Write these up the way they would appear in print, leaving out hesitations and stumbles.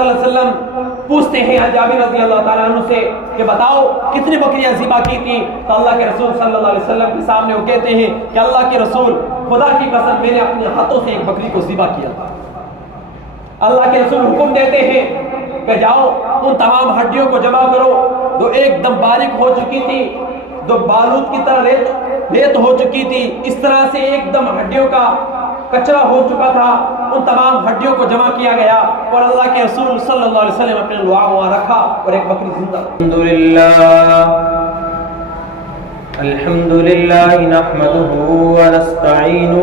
صلی اللہ علیہ وسلم پوچھتے ہیں جابر رضی اللہ تعالیٰ عنہ سے کہ بتاؤ کتنی بکریاں ذبح کی تھی؟ تو اللہ کے رسول صلی اللہ علیہ وسلم کے سامنے وہ کہتے ہیں کہ اللہ کے رسول خدا کی قسم میں نے اپنے ہاتھوں سے ایک بکری کو ذبح کیا تھا۔ اللہ کے رسول حکم دیتے ہیں کہ جاؤ ان تمام ہڈیوں کو جمع کرو جو ایک دم باریک ہو چکی تھی، جو بالوت کی طرح ریت ہو چکی تھی، اس طرح سے ایک دم ہڈیوں کا کچرا ہو چکا تھا، ان تمام ہڈیوں کو جمع کیا گیا اور اللہ کے رسول صلی اللہ علیہ وسلم اپنے لعاب وہاں رکھا اور ایک بکری زندہ۔ الحمدللہ نحمدہ ونستعینہ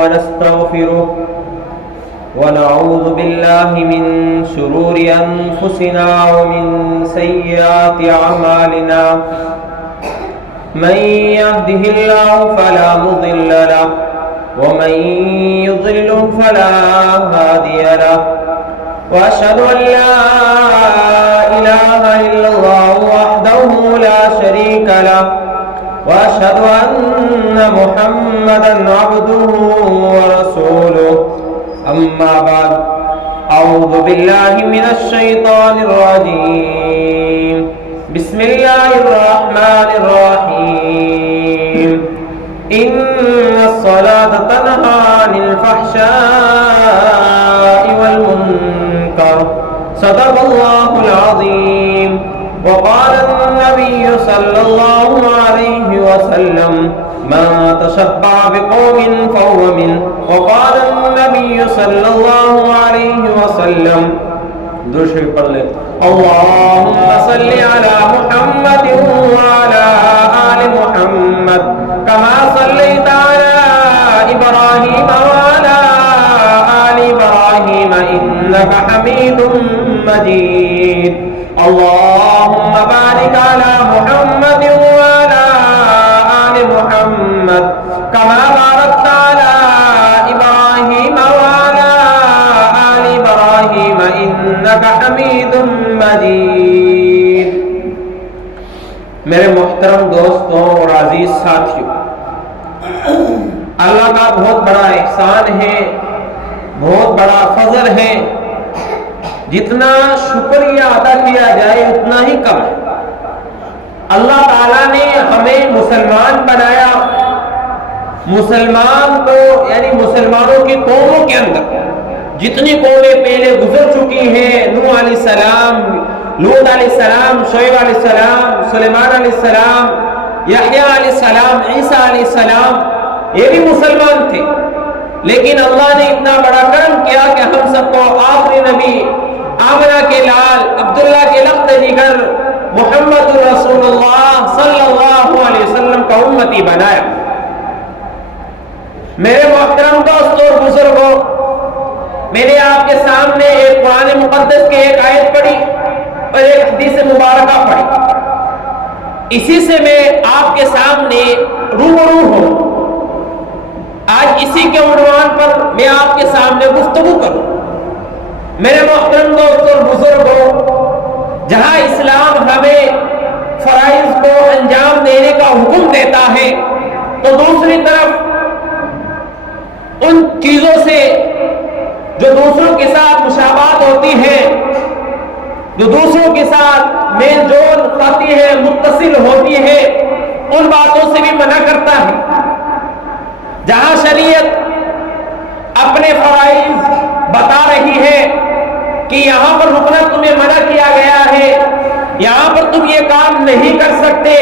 ونستغفرہ ونعوذ باللہ من شرور انفسنا ومن سیئات اعمالنا من يهده الله فلا مضل له ومن يضلل فلا هادي له وأشهد أن لا إله إلا الله وحده لا شريك له وأشهد أن محمدا عبده ورسوله أما بعد أعوذ بالله من الشيطان الرجيم بسم الله الرحمن الرحيم إن الصلاة تنهى عن الفحشاء والمنكر صدق الله العظيم وقال النبي صلى الله عليه وسلم ما تشبع بقوم فهو منه وقال النبي صلى الله عليه وسلم درود شریف پڑھ لیں اللهم صل على محمد وعلى آل محمد كما صليت على إبراهيم وعلى آل إبراهيم إنك حميد مجيد اللهم بارك على محمد وعلى آل محمد كما باركت على إبراهيم وعلى آل إبراهيم إنك حميد مجيد۔ میرے محترم دوستوں اور عزیز ساتھیوں، اللہ کا بہت بڑا احسان ہے، بہت بڑا فضل ہے، جتنا شکریہ ادا کیا جائے اتنا ہی کم ہے۔ اللہ تعالیٰ نے ہمیں مسلمان بنایا، مسلمان کو یعنی مسلمانوں کی قوموں کے اندر جتنی قومیں پہلے گزر چکی ہیں، نوح علیہ السلام، لوط علیہ السلام، شعیب علیہ السلام، سلیمان علیہ السلام، یحییٰ علیہ السلام، عیسیٰ علیہ السلام، یہ بھی مسلمان تھے، لیکن اللہ نے اتنا بڑا کرم کیا کہ ہم سب کو آخری نبی آمنہ کے لال، عبداللہ کے لخت جگر، محمد رسول اللہ صلی اللہ علیہ وسلم کا امتی بنایا۔ میرے محترم دوستوں اور بزرگوں، میں نے آپ کے سامنے ایک قرآن مقدس کی ایک آیت پڑھی اور ایک حدیث مبارکہ پڑھی، اسی سے میں آپ کے سامنے روبرو ہوں۔ آج اسی کے عنوان پر میں آپ کے سامنے گفتگو کروں۔ میرے محترم دوستوں اور بزرگوں، جہاں اسلام ہمیں فرائض کو انجام دینے کا حکم دیتا ہے، تو دوسری طرف ان چیزوں سے جو دوسروں کے ساتھ مشابہت ہوتی ہے، جو دوسروں کے ساتھ میل جول کرتی ہے، متصل ہوتی ہے، ان باتوں سے بھی منع کرتا ہے۔ جہاں شریعت اپنے فرائض بتا رہی ہے کہ یہاں پر رکنا تمہیں منع کیا گیا ہے، یہاں پر تم یہ کام نہیں کر سکتے،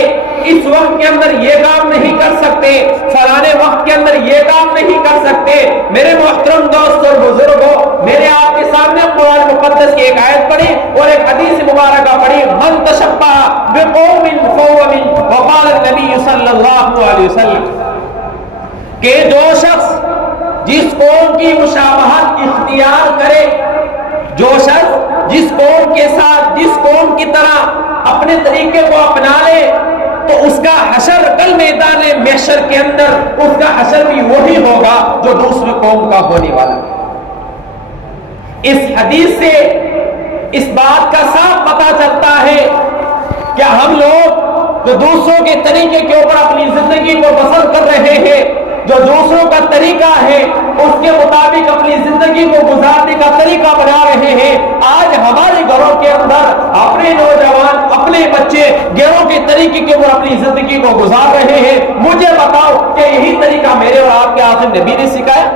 اس وقت کے اندر یہ کام نہیں کر سکتے، فلانے وقت کے اندر یہ کام نہیں کر سکتے، میرے محترم دوست اور بزرگوں، میرے آپ کے سامنے قرآن مقدس کی ایک آیت پڑھی اور ایک حدیث مبارکہ پڑھی، من تشبہ بقوم فهو منهم وقال النبی صلی اللہ علیہ وسلم، کہ جو شخص جس قوم کی مشابہت اختیار کرے، جو شخص جس قوم کے ساتھ جس قوم کی طرح اپنے طریقے کو اپنا لے، تو اس کا حشر کل میدان محشر کے اندر اس کا حشر بھی وہی ہوگا جو دوسری قوم کا ہونے والا۔ اس حدیث سے اس بات کا صاف پتہ چلتا ہے کہ ہم لوگ جو دوسروں کے طریقے کے اوپر اپنی زندگی کو بسر کر رہے ہیں، جو دوسروں کا طریقہ ہے اس کے مطابق اپنی زندگی کو گزارنے کا طریقہ بنا رہے ہیں، آج اپنے نوجوان اپنے بچے غیروں کے طریقے کے اوپر اپنی زندگی کو گزار رہے ہیں. مجھے بتاؤ کہ یہی طریقہ میرے اور آپ کے آخر نبی نے سکھایا؟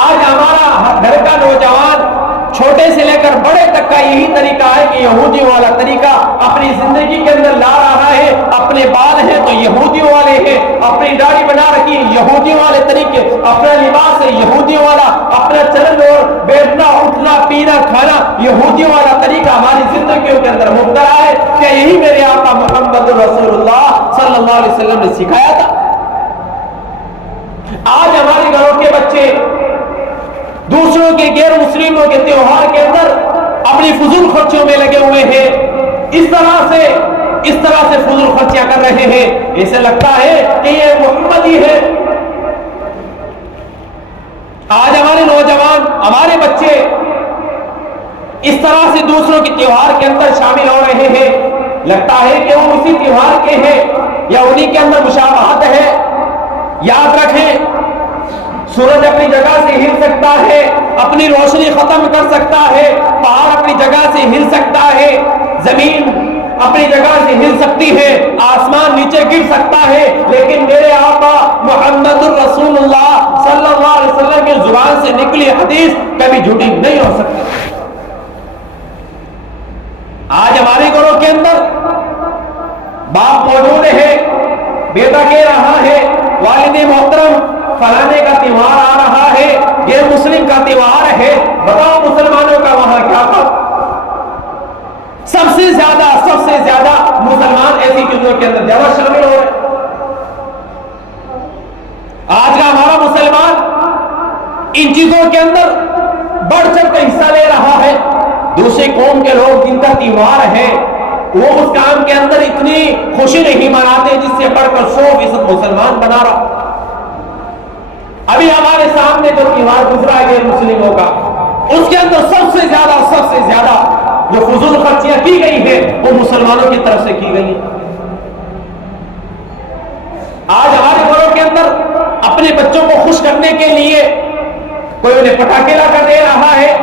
آج ہمارا گھر کا نوجوان چھوٹے سے لے کر بڑے تک کا یہی طریقہ ہے کہ یہودی والا طریقہ اپنی زندگی کے اندر لا رہا ہے. اپنے بال ہیں تو یہودیوں والے ہیں, اپنی داڑھی بنا رکھی یہودیوں والے طریقے, اپنا لباس ہے یہودیوں والا, اپنا چلن اور بیٹھنا اٹھنا پینا کھانا یہودیوں والا طریقہ ہماری زندگیوں کے اندر مبتلا ہے. کیا یہی میرے آقا محمد رسول اللہ صلی اللہ علیہ وسلم نے سکھایا تھا؟ آج ہمارے گھروں کے بچے دوسروں کے غیر مسلموں کے تیوہار کے اندر اپنی فضول خرچیوں میں لگے ہوئے ہیں. اس طرح سے فضول خرچیاں کر رہے ہیں, اسے لگتا ہے کہ یہ محمدی ہے. آج ہمارے نوجوان ہمارے بچے اس طرح سے دوسروں کے تیوہار کے اندر شامل ہو رہے ہیں, لگتا ہے کہ وہ اسی تیوہار کے ہیں یا انہی کے اندر مشابہت ہے. یاد رکھیں, سورج اپنی جگہ سے ہل سکتا ہے, اپنی روشنی ختم کر سکتا ہے, پہاڑ اپنی جگہ سے ہل سکتا ہے, زمین اپنی جگہ سے ہل سکتی ہے, آسمان نیچے گر سکتا ہے, لیکن میرے آقا محمد الرسول اللہ صلی اللہ علیہ وسلم کی زبان سے نکلی حدیث کبھی جھوٹی نہیں ہو سکتی. آج ہمارے گھروں کے اندر باپ موجود ہے, بیٹا کہہ رہا ہے والد محترم فلانے کا تیوہار آ رہا ہے, غیر مسلم کا تیوہار ہے, بتاؤ مسلمانوں کا وہاں کیا تھا؟ سب سے زیادہ مسلمان ایسی چیزوں کے اندر زیادہ شامل ہو رہے. آج کا ہمارا مسلمان ان چیزوں کے اندر بڑھ چڑھ کر حصہ لے رہا ہے. دوسری قوم کے لوگ جن کا تیوہار ہے وہ اس کام کے اندر اتنی خوشی نہیں مناتے جس سے بڑھ کر 100% مسلمان بنا رہا. ابھی ہمارے سامنے جو تیوہار گزرا ہے مسلموں کا, اس کے اندر سب سے زیادہ جو فضول خرچیاں کی گئی ہیں وہ مسلمانوں کی طرف سے کی گئی ہیں. آج ہمارے گھروں کے اندر اپنے بچوں کو خوش کرنے کے لیے کوئی انہیں پٹاخے لا کر دے رہا ہے,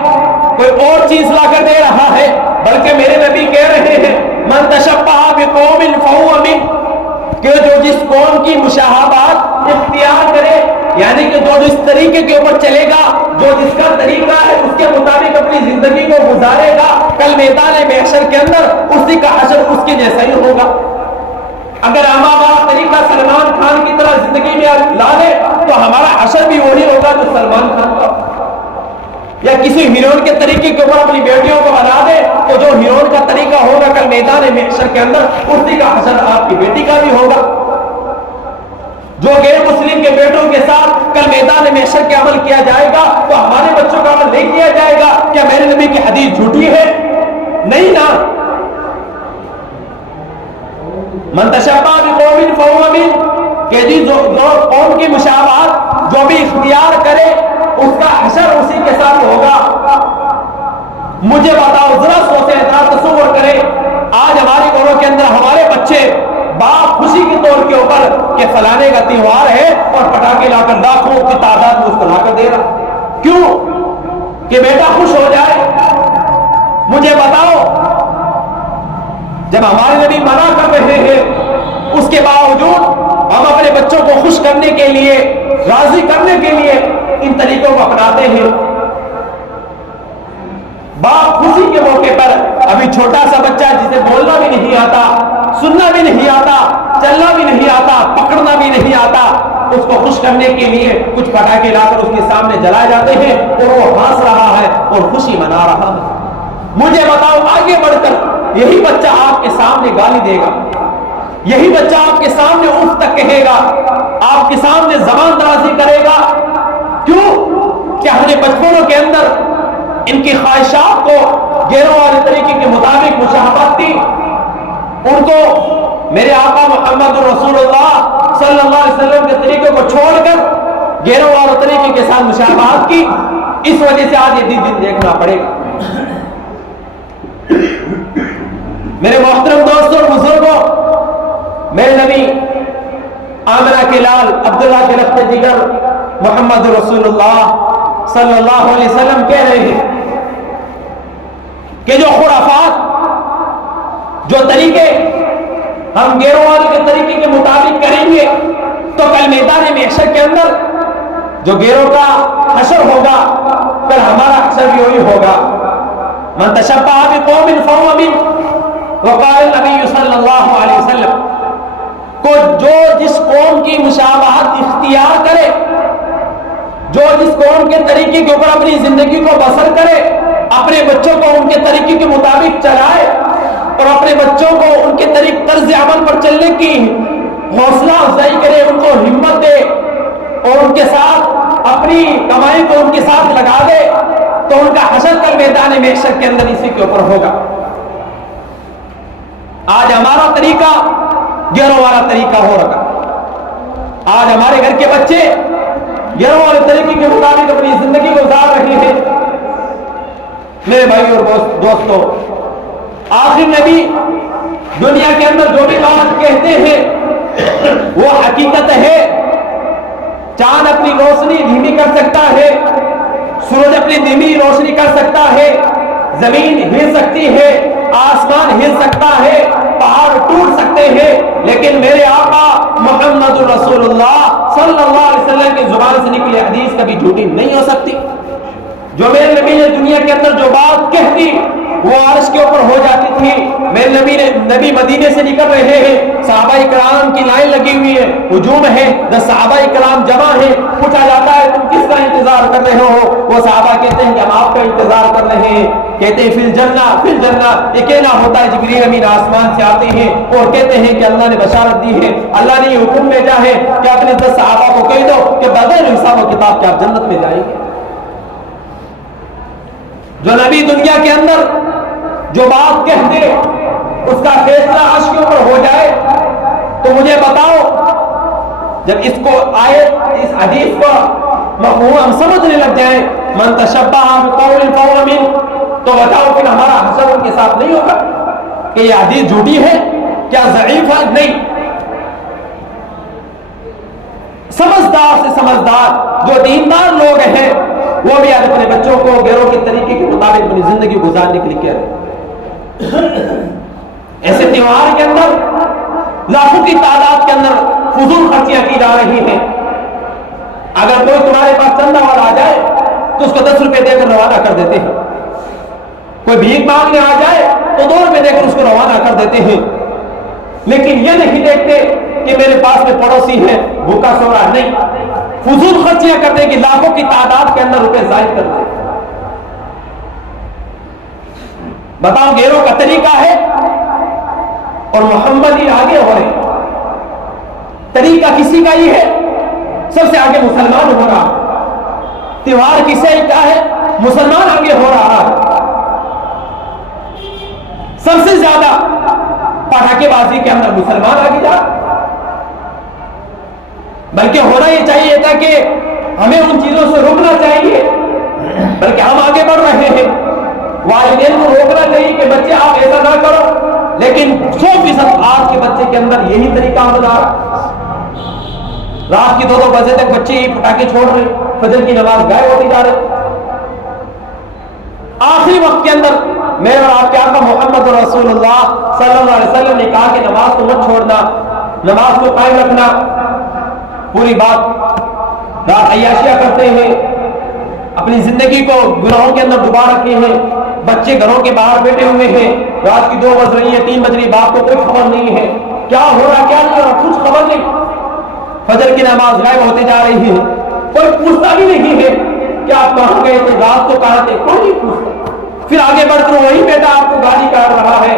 کوئی اور چیز لا کر دے رہا ہے, بلکہ میرے نبی کہہ رہے ہیں من تشبہ بقوم فہو من, کہ جو جس قوم کی مشابہت اختیار کرے, یعنی کہ جو جس طریقے کے اوپر چلے گا, جو جس کا طریقہ ہے اس کے مطابق اپنی زندگی کو گزارے گا, کل میدان محشر کے اندر اسی کا حشر اس کے جیسا ہی ہوگا. اگر ہمارا طریقہ سلمان خان کی طرح زندگی میں لا لے تو ہمارا حشر بھی وہی ہوگا جو سلمان خان کا, یا کسی ہیروئن کے طریقے کے اوپر اپنی بیٹیوں کو بنا دے تو جو ہیروئن کا طریقہ ہوگا کل میدان محشر کے اندر اسی کا حشر آپ کی بیٹی کا بھی ہوگا. جو غیر مسلم کے بیٹوں کے ساتھ کل میدان محشر کے عمل کیا جائے گا تو ہمارے بچوں کا عمل نہیں کیا جائے گا. کیا میرے نبی کی حدیث جھوٹی ہے؟ نہیں نا. من تشبہ بقوم فہو من, کہ جو قوم کی مشابہت جو بھی اختیار کرے اس کا حشر اسی کے ساتھ ہوگا. مجھے بتاؤ, ذرا سوچیں, ذرا تصور کریں, آج ہمارے گھروں کے اندر ہمارے بچے باپ خوشی کے طور کے اوپر کہ فلانے کا تیوہار ہے اور پٹاخے لا کر لاکھوں کی تعداد میں اس کو لا کر دے رہا. کیوں؟ کہ بیٹا خوش ہو جائے. مجھے بتاؤ, جب ہمارے نبی منع کر رہے ہیں اس کے باوجود ہم اپنے بچوں کو خوش کرنے کے لیے, راضی کرنے کے لیے ان طریقوں کو اپناتے ہیں. باپ خوشی کے موقع پر ابھی چھوٹا سا بچہ جسے بولنا بھی نہیں آتا, سننا بھی نہیں آتا, چلنا بھی نہیں آتا, پکڑنا بھی نہیں آتا, اس کو خوش کرنے کے لیے کچھ پٹاخے لا کر اس کے سامنے جلائے جاتے ہیں اور وہ ہنس رہا ہے اور خوشی منا رہا ہے. مجھے بتاؤ, آگے بڑھ کر یہی بچہ آپ کے سامنے گالی دے گا, یہی بچہ آپ کے سامنے اف تک کہے گا, آپ کے سامنے زبان درازی کرے گا. کیوں؟ کہ ہم نے بچپنوں کے اندر ان کی خواہشات کو غیروں والے طریقے کے مطابق مشابہت دی, ان کو میرے آقا محمد رسول اللہ صلی اللہ علیہ وسلم کے طریقے کو چھوڑ کر غیروں والے طریقے کے ساتھ مشابہت کی. اس وجہ سے آج یہ دن دیکھنا پڑے گا. میرے محترم دوستوں اور بزرگوں, میرے نبی آمنہ کے لال عبداللہ کے رفت جگر محمد رسول اللہ صلی اللہ علیہ وسلم کہہ رہے ہیں کہ جو خرافات ہم غیروں والے کے طریقے کے مطابق کریں گے تو کل میدان محشر کے اندر جو غیروں کا حشر ہوگا کل ہمارا حشر بھی وہی ہوگا. من تشبہ بقوم فہو منہم وقال النبی صلی اللہ علیہ وسلم کو جو جس قوم کی مشابہت اختیار کرے، جو جس قوم کے طریقے کے اوپر اپنی زندگی کو بسر کرے، اپنے بچوں کو ان کے طریقے کے مطابق چلائے اور اپنے بچوں کو ان کے طرز عمل پر چلنے کی حوصلہ افزائی کرے، ان کو ہمت دے اور ان کے ساتھ اپنی کمائی کو ان کے ساتھ لگا دے، تو ان کا حشر کل میدان محشر کے اندر اسی کے اوپر ہوگا. آج ہمارا طریقہ غیروں والا طریقہ ہو رہا. آج ہمارے گھر کے بچے غیروں والے طریقے کے مطابق اپنی زندگی گزار رہے ہیں. میرے بھائی اور دوستو، آخر نبی دنیا کے اندر جو بھی بات کہتے ہیں وہ حقیقت ہے. چاند اپنی روشنی دھیمی کر سکتا ہے، سورج اپنی دھیمی روشنی کر سکتا ہے، زمین ہل سکتی ہے، آسمان ہل سکتا ہے، پہاڑ ٹوٹ سکتے ہیں، لیکن میرے آقا محمد رسول اللہ صلی اللہ علیہ وسلم کی زبان سے نکلی حدیث کبھی جھوٹی نہیں ہو سکتی. جو میرے نبی نے دنیا کے اندر جو بات کہتی وہ عرش کے اوپر ہو جاتی تھی. میرے نبی مدینے سے نکل رہے ہیں، صحابہ کرام کی لائن لگی ہوئی ہے، ہجوم ہے، 10 صحابہ کرام جمع ہیں. پوچھا جاتا ہے تم کس کا انتظار کر رہے ہو؟ وہ صحابہ کہتے ہیں کہ ہم آپ کا انتظار کر رہے ہیں. کہتے ہیں فی الجنہ. یہ کہنا ہوتا ہے جبریل امین آسمان سے آتے ہیں اور کہتے ہیں کہ اللہ نے بشارت دی ہے، اللہ نے یہ حکم بھیجا ہے کہ اپنے 10 صحابہ کو کہہ دو کہ بغیر حساب و کتاب کے آپ جنت میں جائیں گے. جو نبی دنیا کے اندر جو بات کہہ دے اس کا فیصلہ عرش کے اوپر ہو جائے، تو مجھے بتاؤ جب اس کو اس حدیث کو مفہوم ہم سمجھنے لگ جائیں، من تشبہ بقوم فہو منہم، تو بتاؤ پھر ہمارا حشر ان کے ساتھ نہیں ہوگا؟ کہ یہ حدیث جھوٹی ہے، کیا ضعیف ہے؟ نہیں. سمجھدار سے سمجھدار جو دیندار لوگ ہیں وہ بھی آج اپنے بچوں کو غیروں کے طریقے کے مطابق اپنی زندگی گزارنے کے لیے کہہ رہے ہیں. ایسے تہوار کے اندر لاکھوں کی تعداد کے اندر فضول خرچیاں کی جا رہی ہیں. اگر کوئی تمہارے پاس چندہ والا آ جائے تو اس کو 10 روپے دے کر روانہ کر دیتے ہیں. کوئی بھیک مانگنے آ جائے تو 2 روپے دے کر اس کو روانہ کر دیتے ہیں. لیکن یہ نہیں دیکھتے کہ میرے پاس میں پڑوسی ہے بھوکا سو رہا. نہیں، فضول خرچیاں کرتے کہ لاکھوں کی تعداد کے اندر روپے ضائع کر دیں. بتاؤ غیروں کا طریقہ ہے اور محمد ہی آگے ہو رہے. طریقہ کسی کا ہی ہے، سب سے آگے مسلمان ہو رہا. تہوار کسے کا ہے؟ مسلمان آگے ہو رہا ہے. سب سے زیادہ پٹاخے بازی کے اندر مسلمان آگے جا. بلکہ ہونا یہ چاہیے تھا کہ ہمیں ان چیزوں سے روکنا چاہیے، بلکہ ہم آگے بڑھ رہے ہیں. والدین کو روکنا چاہیے کہ بچے آپ ایسا نہ کرو، لیکن 100% آج کے بچے کے اندر یہی طریقہ ہو رہا. رات کی 2 بجے تک بچے پٹاخے چھوڑ رہے، فجر کی نماز غائب ہوتی جا رہے. آخری وقت کے اندر میرے اور آپ کے آقا محمد رسول اللہ صلی اللہ علیہ وسلم نے کہا کہ نماز کو مت چھوڑنا، نماز کو قائم رکھنا. پوری بات رات عیاشیاں کرتے ہیں، اپنی زندگی کو گناہوں کے اندر ڈبا رکھے ہیں. بچے گھروں کے باہر بیٹھے ہوئے ہیں، رات کی 2 بج رہی ہے، 3 بج رہی، باپ کو کوئی خبر نہیں ہے کیا ہو رہا کیا نہیں ہو رہا، کچھ خبر نہیں. فجر کی نماز غائب ہوتی جا رہی ہے، کوئی پوچھتا بھی نہیں ہے کہ آپ کہاں گئے تھے، رات کو کہاں تھے، کوئی نہیں پوچھتا. پھر آگے بڑھ کر وہی بیٹا آپ کو گالی کاٹ رہا ہے،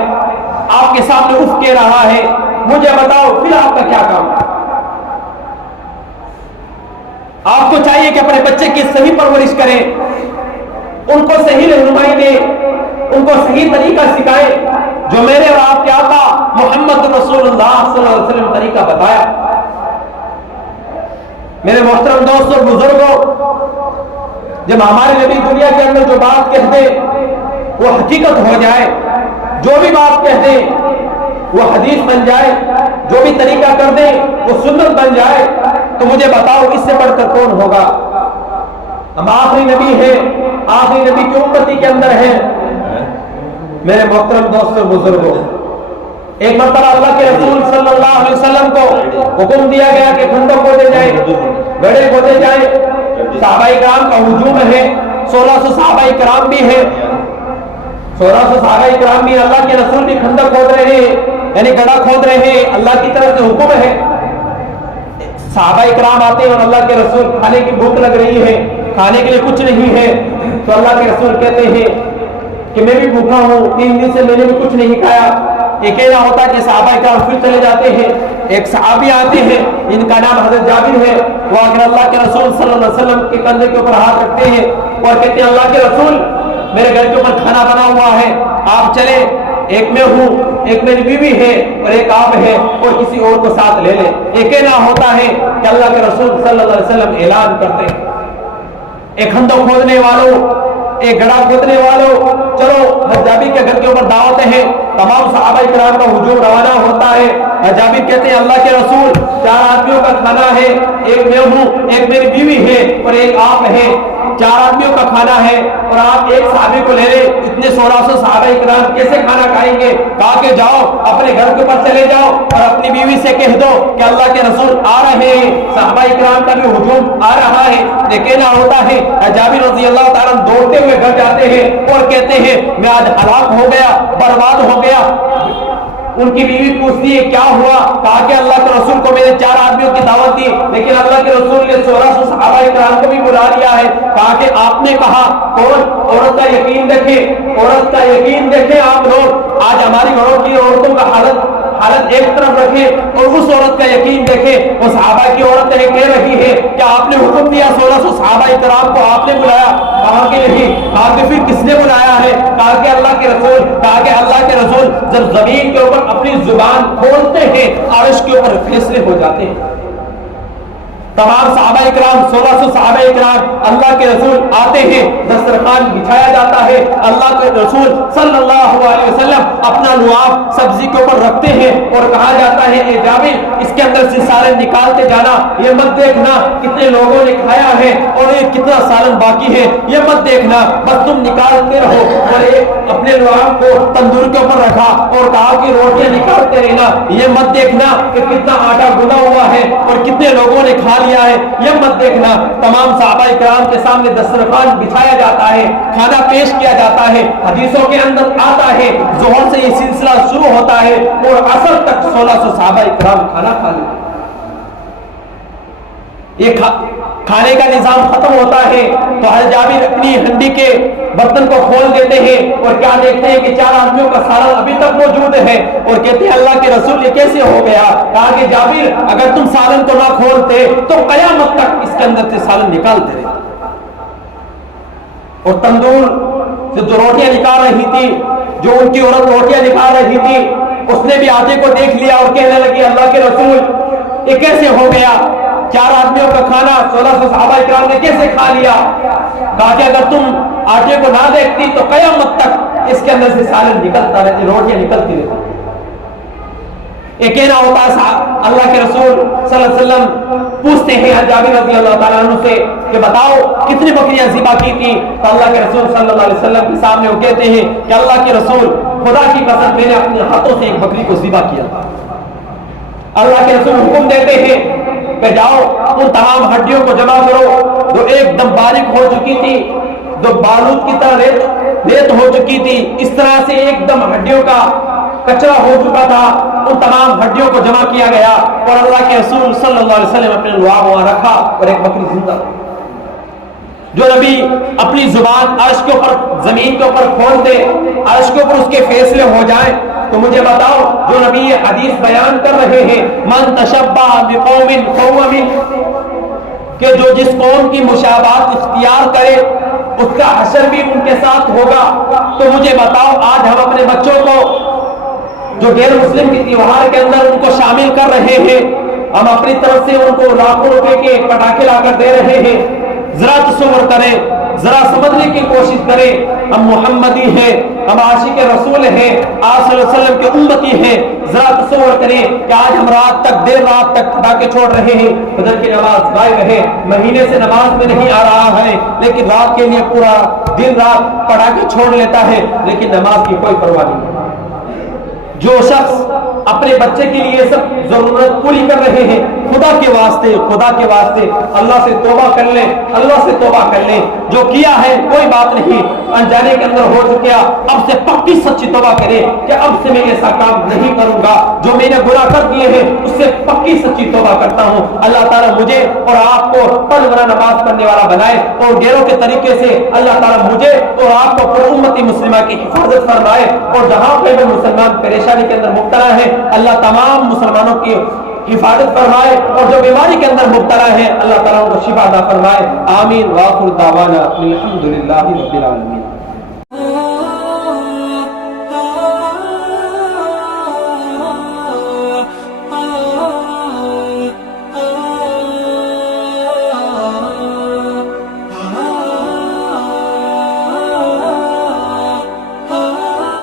آپ کے سامنے اف کہہ رہا ہے. مجھے بتاؤ پھر آپ کا کیا کام ہے؟ آپ کو چاہیے کہ اپنے بچے کی صحیح پرورش کریں، ان کو صحیح رہنمائی دیں، ان کو صحیح طریقہ سکھائیں جو میرے اور آپ کے آقا محمد رسول اللہ صلی اللہ علیہ وسلم طریقہ بتایا. میرے محترم دوستوں اور بزرگوں، جب ہمارے نبی دنیا کے اندر جو بات کہتے وہ حقیقت ہو جائے، جو بھی بات کہتے وہ حدیث بن جائے، جو بھی طریقہ کر دیں وہ سنت بن جائے، تو مجھے بتاؤ اس سے بڑھ کر کون ہوگا؟ ہم آخری نبی ہیں، آخری نبی کی امتی کے اندر ہیں. میرے محترم دوستوں بزرگوں، ایک مرتبہ اللہ کے رسول صلی اللہ علیہ وسلم کو حکم دیا گیا کہ خندق کھودے جائیں، گڑھے کھودے جائیں، صحابہ کرام کا ہجوم ہے، 1600 صحابہ کرام بھی ہیں، 1600 صحابہ کرام بھی، اللہ کے رسول بھی خندق کھود رہے ہیں، یعنی گڑھا کھود رہے ہیں، اللہ کی طرف سے حکم ہے۔ صحابہ کرام آتے ہیں اور اللہ کے رسول کھانے کی بھوک لگ رہی ہے، کھانے کے لیے کچھ نہیں ہے، تو اللہ کے رسول کہتے ہیں کہ میں بھی بھوکا ہوں، 3 دن سے میں نے بھی کچھ نہیں کھایا۔ یہ کہنا ہوتا ہے کہ صحابہ کرام پھر چلے جاتے ہیں، ایک صحابی آتے ہیں ان کا نام حضرت جابر ہے، وہ آ کر اللہ کے رسول صلی اللہ علیہ وسلم کے کندھے کے اوپر ہاتھ رکھتے ہیں اور کہتے ہیں اللہ کے رسول میرے گھر کے اوپر کھانا بنا ہوا ہے، آپ چلیں، ایک میں ہوں، ایک میری بیوی ہے اور ایک آپ ہے، اور کسی اور کو ساتھ لے لیں۔ یہ کہنا ہوتا ہے کہ اللہ کے رسول صلی اللہ علیہ وسلم اعلان کرتے ہیں، ایک خندق کھودنے والوں، ایک گڑھا کھودنے والوں، چلو جابر کے گھر کے اوپر دعوت ہے، تمام صحابہ کرام کا ہجوم روانہ ہوتا ہے۔ جابر کہتے ہیں اللہ کے رسول 4 آدمیوں کا کھانا ہے، ایک میں ہوں، ایک میری بیوی ہے اور ایک آپ ہے، 4 آدمیوں کا کھانا ہے اور آپ ایک صحابی کو لے لیں، اتنے 1600 صحابہ کرام کیسے کھانا کھائیں گے؟ کہا کہ جاؤ اپنے گھر کے اوپر چلے جاؤ اور اپنی بیوی سے کہہ دو کہ اللہ کے رسول آ رہے ہیں، صحابہ کرام کا بھی ہجوم آ رہا ہے۔ لیکن ہوتا ہے جابر رضی اللہ تعالیٰ دوڑتے ہوئے گھر جاتے ہیں اور کہتے ہیں میں آج ہلاک ہو گیا، برباد ہو گیا۔ ان کی بیوی پوچھتی ہے کیا ہوا؟ کہا کہ اللہ کے رسول کو میں نے 4 آدمیوں کی دعوت دی، لیکن اللہ کے رسول نے 1600 صحابہ کرام کو بھی بلا لیا ہے۔ کہا کہ آپ نے کہا عورت کا یقین دیکھیں، عورت کا یقین دیکھیں آپ لوگ، آج ہماری گھروں کی عورتوں کا حالت ایک طرف رکھیں اور اس عورت کا یقین دیکھیں، وہ صحابہ کی عورت کہہ رہی ہے کہ آپ نے حکم دیا 1600 صحابہ کرام کو آپ نے بلایا، کہا کہ نہیں، کہا کہ پھر کس نے بلایا ہے؟ کہا کہ اللہ کے رسول، کہا کہ اللہ کے رسول جب زمین کے اوپر اپنی زبان کھولتے ہیں عرش کے اوپر فیصلے ہو جاتے ہیں۔ تمام صحابہ کرام 1600 صحابہ کرام اللہ کے رسول آتے ہیں، دسترخوان بچھایا جاتا ہے، اللہ کے رسول صلی اللہ علیہ وسلم اپنا لعاب سبزی کے اوپر رکھتے ہیں اور کہا جاتا ہے اے جابر اس کے اندر سے سالن نکالتے جانا، یہ مت دیکھنا کتنے لوگوں نے کھایا ہے اور یہ کتنا سالن باقی ہے، یہ مت دیکھنا، بس تم نکالتے رہو۔ اور اپنے لعاب کو تندور کے اوپر رکھا اور کہا کہ روٹیاں نکالتے رہنا، یہ مت دیکھنا کہ کتنا آٹا گنا ہوا ہے اور کتنے لوگوں نے کھا لیا ہے، یہ مت دیکھنا۔ تمام صحابہ کرام کے سامنے دسترخوان بچھایا جاتا ہے، کھانا پیش کیا جاتا ہے، حدیثوں کے اندر آتا ہے ظہر سے یہ سلسلہ شروع ہوتا ہے اور عصر تک 1600 صحابہ کرام کھانا کھا لیتے ہیں۔ یہ کھانے کا نظام ختم ہوتا ہے تو حضرت جابر اپنی ہنڈی کے برتن کو کھول دیتے ہیں اور کیا دیکھتے ہیں کہ 4 آدمیوں کا سالن ابھی تک موجود ہے اور کہتے ہیں اللہ کے رسول یہ کیسے ہو گیا؟ کہا کہ جابر اگر تم سالن کو نہ کھولتے تو قیامت تک اس کے اندر سے سالن نکالتے رہتے۔ اور تندور سے جو روٹیاں نکال رہی تھی، جو ان کی عورت روٹیاں نکال رہی تھی، اس نے بھی آٹے کو دیکھ لیا اور کہنے لگی اللہ کے رسول یہ کیسے ہو گیا؟ 4 آدمیوں کا کھانا 1600 صحابہ کرام نے کیسے کھا لیا؟ کہا کہ اگر تم آٹے کو نہ دیکھتی تو قیامت تک اس کے اندر سے سالن نکلتا رہتی، روٹیاں نکلتی رہتی۔ یہ کہنا ہوتا ہے اللہ کے رسول صلی اللہ علیہ وسلم پوچھتے ہیں جابر رضی اللہ تعالیٰ عنہ سے کہ بتاؤ کتنی بکریاں ذبح کی تھی؟ تو اللہ کے رسول صلی اللہ علیہ وسلم کے سامنے وہ کہتے ہیں کہ اللہ کے رسول خدا کی قسم میں نے اپنے ہاتھوں سے ایک بکری کو ذبح کیا تھا۔ اللہ کے رسول حکم دیتے ہیں کہ جاؤ ان تمام ہڈیوں کو جمع کرو جو ایک دم باریک ہو چکی تھی، جو بالود کی طرح ریت ہو چکی تھی، اس طرح سے ایک دم ہڈیوں کا کچرا ہو چکا تھا، ان تمام ہڈیوں کو جمع کیا گیا اور اللہ کے رسول صلی اللہ علیہ وسلم اپنے لعاب وہاں رکھا اور ایک بکری زندہ جو نبی اپنی زبان عرش کے اوپر زمین کے اوپر کھول دے، عرش کے اوپر اس کے فیصلے ہو جائیں، تو مجھے بتاؤ جو نبی یہ حدیث بیان کر رہے ہیں من تشبہ بقوم فہو منہم، کہ جو جس قوم کی مشابہت اختیار کرے اس کا حشر بھی ان کے ساتھ ہوگا، تو مجھے بتاؤ آج ہم اپنے بچوں کو جو غیر مسلم کی تیوہار کے اندر ان کو شامل کر رہے ہیں، ہم اپنی طرف سے ان کو لاکھوں روپے کے پٹاخے لا کر دے رہے ہیں۔ ذرا تصور کریں، ذرا سمجھنے کی کوشش کریں، ہم محمدی ہیں، ہم عاشق رسول ہیں، آپ صلی اللہ علیہ وسلم کے امتی ہیں، ذرا تصور کریں کہ آج ہم رات تک دیر رات تک پٹاخے چھوڑ رہے ہیں، فجر کی نماز غائب ہے، مہینے سے نماز میں نہیں آ رہا ہے، لیکن رات کے لیے پورا دن رات پٹاخے چھوڑ لیتا ہے، لیکن نماز کی کوئی پرواہ نہیں۔ جو شخص اپنے بچے کے لیے سب ضرورت پوری کر رہے ہیں، خدا کے واسطے اللہ سے توبہ کر لیں، اللہ سے توبہ کر لیں۔ جو کیا ہے کوئی بات نہیں، انجانے کے اندر ہو چکا، اب سے پکی سچی توبہ کرے کہ اب سے میں ایسا کام نہیں کروں گا، جو میں نے گناہ کر دیے ہیں اس سے پکی سچی توبہ کرتا ہوں۔ اللہ تعالیٰ مجھے اور آپ کو پل ورا نماز پڑھنے والا بنائے، اور غیروں کے طریقے سے اللہ تعالیٰ مجھے اور آپ کو پر امتی مسلمہ کی حفاظت فرمائے، اور جہاں پہ بھی مسلمان پریشانی کے اندر مبتلا ہے اللہ تمام مسلمانوں کی حفاظت فرمائے، اور جو بیماری کے اندر مبتلا ہے اللہ تعالیٰ ان کو شفا عطا فرمائے۔ آمین۔ وآخر دعوانا الحمدللہ رب العالمین۔